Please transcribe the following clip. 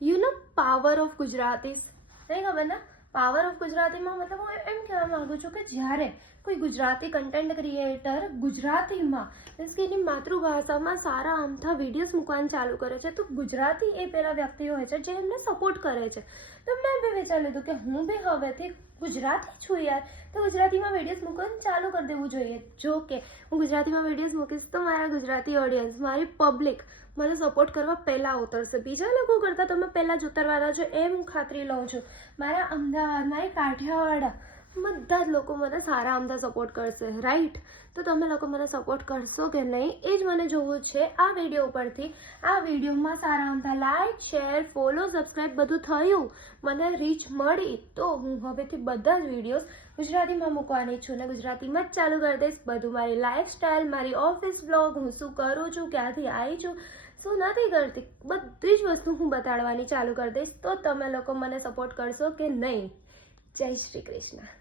You know power of ગુજરાતીસ, નહીં ખબર ને? પાવર ઓફ ગુજરાતીમાં મતલબ હું એમ કહેવા માગું છું કે જ્યારે કોઈ ગુજરાતી કન્ટેન્ટ ક્રિએટર ગુજરાતીમાં મીન્સ કે એની માતૃભાષામાં સારા અમથા વિડીયોઝ મૂકવાનું ચાલુ કરે છે, તો ગુજરાતી એ પેલા વ્યક્તિ હોય છે જે એમને સપોર્ટ કરે છે. તો મેં બી વિચારી લીધું કે હું બી હવેથી ગુજરાતી છું યાર, તો ગુજરાતીમાં વિડીયોઝ મૂકવાનું ચાલુ કરી દેવું જોઈએ. જો કે હું ગુજરાતીમાં વિડીયોઝ મૂકીશ તો મારા ગુજરાતી ઓડિયન્સ, મારી પબ્લિક મને સપોર્ટ કરવા પહેલાં ઉતરશે. બીજા લોકો કરતાં તમે પહેલાં જ ઉતરવાના છો એ હું ખાતરી લઉં છું. મારા અમદાવાદ, મારી કાઠિયાવાડ બધા જ લોકો મને સારા અમથા સપોર્ટ કરશે, રાઈટ? તો તમે લોકો મને સપોર્ટ કરશો કે નહીં એ જ મને જોવું છે આ વિડીયો ઉપરથી. આ વિડીયોમાં સારા અમથા લાઈક, શેર, ફોલો, સબસ્ક્રાઈબ બધું થયું, મને રીચ મળી, તો હું હવેથી બધા જ વિડીયોઝ ગુજરાતીમાં મૂકવાની છું ને ગુજરાતીમાં જ ચાલુ કરી દઈશ. બધું મારી લાઈફસ્ટાઈલ, મારી ઓફિસ બ્લોગ, હું શું કરું છું, ક્યાંથી આવી છું, શું નથી કરતી, બધી જ વસ્તુ હું બતાડવાની ચાલુ કરી દઈશ. તો તમે લોકો મને સપોર્ટ કરશો કે નહીં? જય શ્રી કૃષ્ણ.